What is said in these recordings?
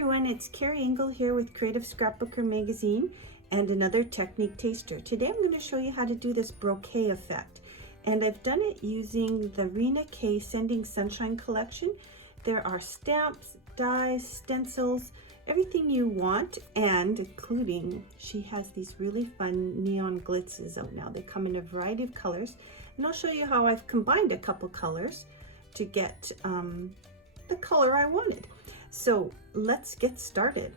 everyone, it's Carrie Engel here with Creative Scrapbooker magazine and another technique taster. Today I'm going to show you how to do this bokeh effect, and I've done it using the Rina Sending Sunshine collection. There are stamps, dies, stencils, everything you want, and including she has these really fun neon glitzes out now. They come in a variety of colors, and I'll show you how I've combined a couple colors to get the color I wanted. So let's get started.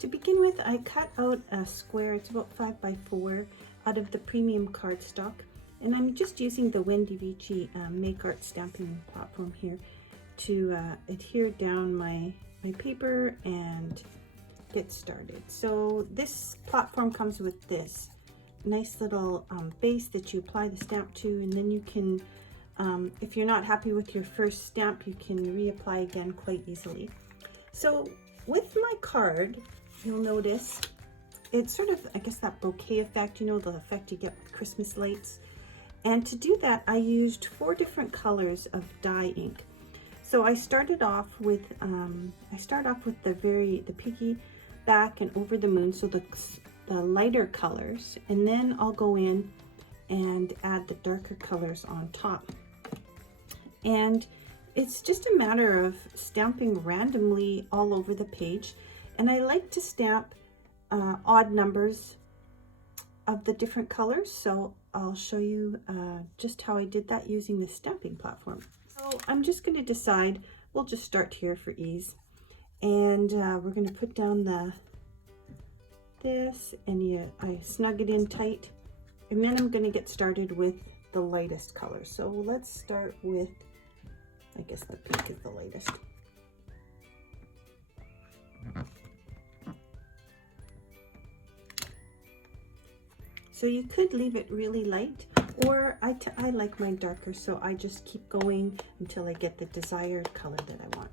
To begin with, I cut out a square, it's about 5 by 4, out of the premium cardstock, and I'm just using the Wendy Vecchi Make Art stamping platform here to adhere down my paper and get started. So this platform comes with this nice little base that you apply the stamp to, and then you can if you're not happy with your first stamp, you can reapply again quite easily. So with my card, you'll notice it's sort of, I guess, that bokeh effect, you know, the effect you get with Christmas lights. And to do that, I used 4 different colors of dye ink. So I started off with the piggy back and over the moon, so the lighter colors, and then I'll go in and add the darker colors on top. And it's just a matter of stamping randomly all over the page. And I like to stamp odd numbers of the different colors. So I'll show you just how I did that using the stamping platform. So I'm just going to decide, we'll just start here for ease. And we're going to put down this, and I snug it in tight. And then I'm going to get started with the lightest color. So let's start with, I guess the pink is the lightest. So you could leave it really light, or I like mine darker, so I just keep going until I get the desired color that I want.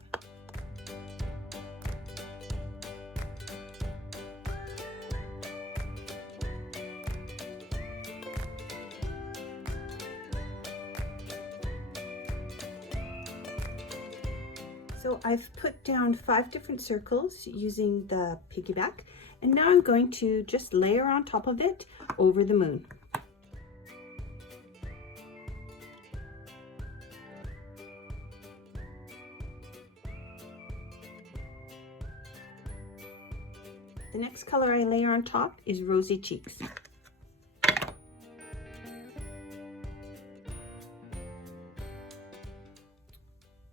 So I've put down 5 different circles using the piggyback, and now I'm going to just layer on top of it over the moon. The next color I layer on top is Rosy Cheeks.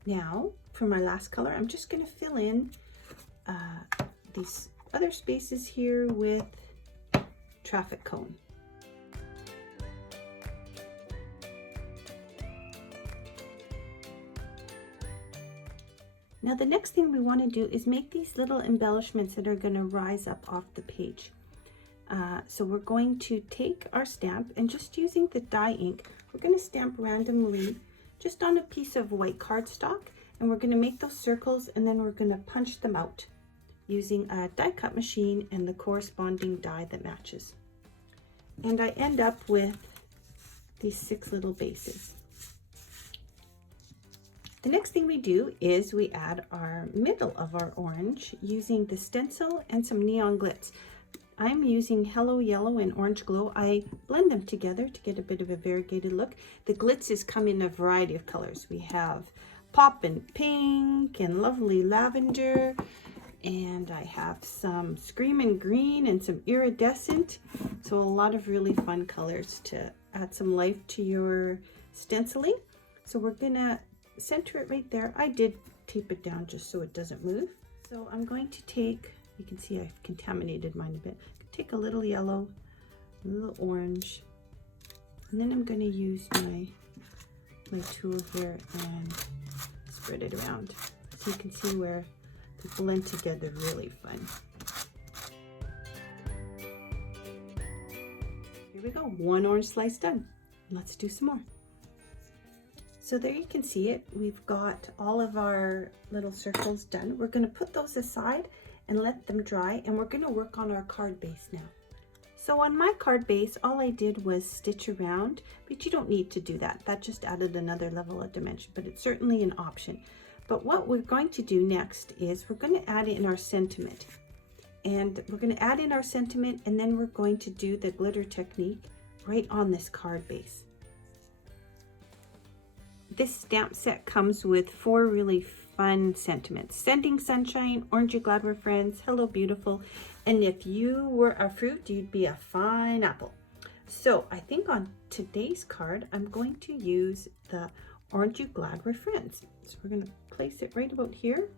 Now, for my last color, I'm just going to fill in these other spaces here with traffic cone. Now the next thing we want to do is make these little embellishments that are going to rise up off the page. So we're going to take our stamp, and just using the dye ink, we're going to stamp randomly just on a piece of white cardstock, and we're going to make those circles, and then we're going to punch them out using a die cut machine and the corresponding die that matches. And I end up with these 6 little bases. The next thing we do is we add our middle of our orange using the stencil and some Neon Glitz. I'm using Hello Yellow and Orange Glow. I blend them together to get a bit of a variegated look. The glitzes come in a variety of colors. We have pop and pink and lovely lavender, and I have some screaming green and some iridescent. So a lot of really fun colors to add some life to your stenciling. So we're gonna center it right there. I did tape it down just so it doesn't move. So I'm going to take, you can see I've contaminated mine a bit. Take a little yellow, a little orange, and then I'm going to use my tool here and spread it around so you can see where they blend together really fun. Here we go, 1 orange slice done. Let's do some more. So there you can see it. We've got all of our little circles done. We're going to put those aside and let them dry, and we're going to work on our card base now. So on my card base, all I did was stitch around, but you don't need to do that. That just added another level of dimension, but it's certainly an option. But what we're going to do next is we're going to add in our sentiment. And we're going to add in our sentiment, and then we're going to do the glitter technique right on this card base. This stamp set comes with 4 really fun sentiments: sending sunshine, aren't you glad we're friends, hello beautiful, and if you were a fruit, you'd be a fine apple. So I think on today's card, I'm going to use the aren't you glad we're friends. So we're going to place it right about here.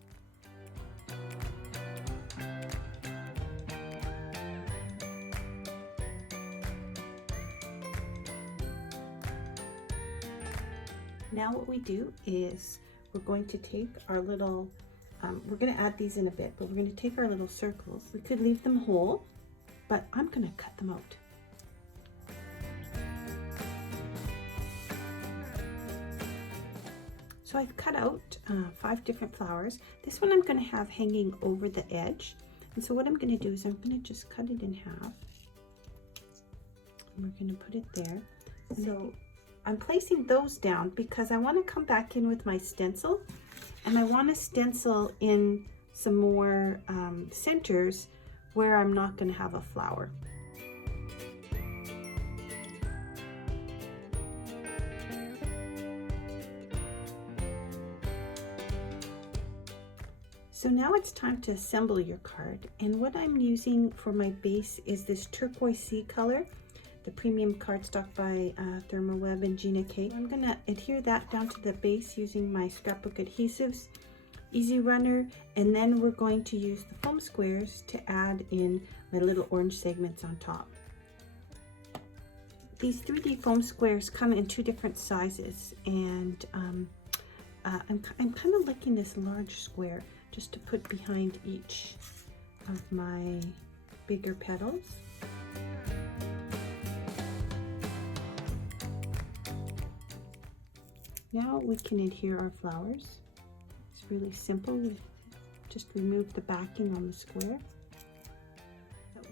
Now what we do is we're going to take our little, we're going to add these in a bit, but we're going to take our little circles. We could leave them whole, but I'm going to cut them out. So I've cut out 5 different flowers. This one I'm going to have hanging over the edge. And so what I'm going to do is I'm going to just cut it in half. And we're going to put it there. So I'm placing those down because I want to come back in with my stencil, and I want to stencil in some more centers where I'm not going to have a flower. So now it's time to assemble your card, and what I'm using for my base is this turquoise sea color, the premium cardstock by Therm and Gina. I'm going to adhere that down to the base using my Scrapbook Adhesives Easy Runner, and then we're going to use the foam squares to add in my little orange segments on top. These 3D foam squares come in 2 different sizes, and I'm kind of liking this large square just to put behind each of my bigger petals. Now we can adhere our flowers. It's really simple. We just remove the backing on the square.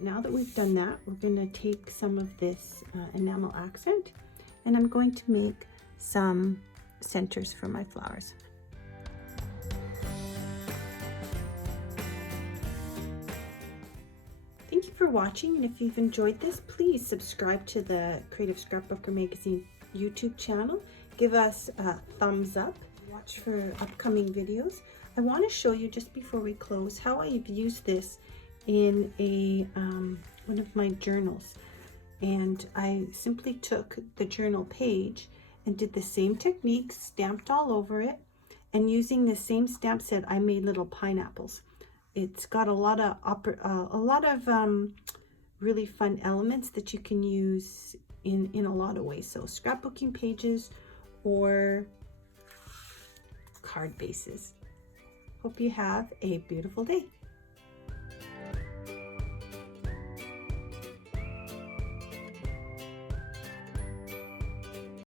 Now that we've done that, we're going to take some of this enamel accent, and I'm going to make some centers for my flowers. Thank you for watching, and if you've enjoyed this, please subscribe to the Creative Scrapbooker Magazine YouTube channel. Give us a thumbs up. Watch for upcoming videos. I want to show you just before we close how I've used this in a one of my journals, and I simply took the journal page and did the same technique, stamped all over it, and using the same stamp set I made little pineapples. It's got a lot of really fun elements that you can use in a lot of ways, so scrapbooking pages or card bases. Hope you have a beautiful day.